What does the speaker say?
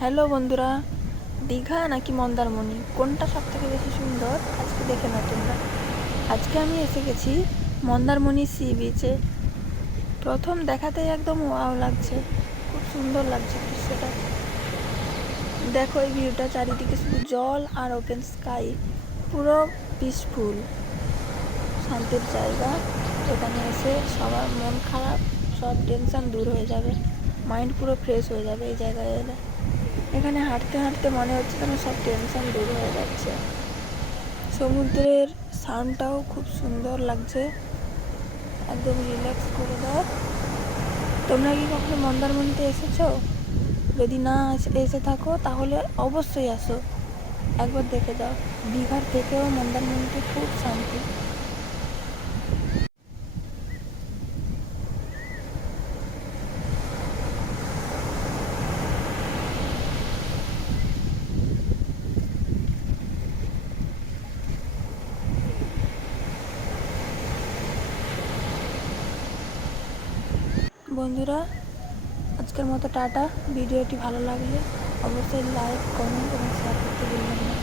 Hello বন্ধুরা, দীঘা নাকি মন্দারমণি কোনটা সব থেকে বেশি সুন্দর আজকে দেখে নাও তোমরা। আজকে আমি এসে গেছি মন্দারমণি সি বিচে। প্রথম দেখাতেই একদম ওয়াও লাগছে, খুব সুন্দর লাগছে দৃশ্যটা। দেখো এই ভিউটা, চারিদিকে শুধু জল আর ওপেন স্কাই, পুরো পিসফুল, শান্তির জায়গা। এখানে এসে সবার মন খারাপ, সব টেনশন দূর হয়ে যাবে, মাইন্ড পুরো ফ্রেশ হয়ে যাবে এই জায়গায় এলে। এখানে হাঁটতে হাঁটতে মনে হচ্ছে যেন সব টেনশন দূর হয়ে যাচ্ছে। সমুদ্রের সাউন্ডটাও খুব সুন্দর লাগছে, একদম রিল্যাক্স করে দেয়। তোমরা কি কখনো মন্দারমণিতে এসেছো? যদি না এসে থাকো তাহলে অবশ্যই আসো, একবার দেখে যাও। দীঘার থেকেও মন্দারমণিতে খুব শান্তি। বন্ধুরা, আজকের মতো টাটা। ভিডিওটি ভালো লাগলে অবশ্যই লাইক, কমেন্ট এবং শেয়ার করতে ভুলবেন না।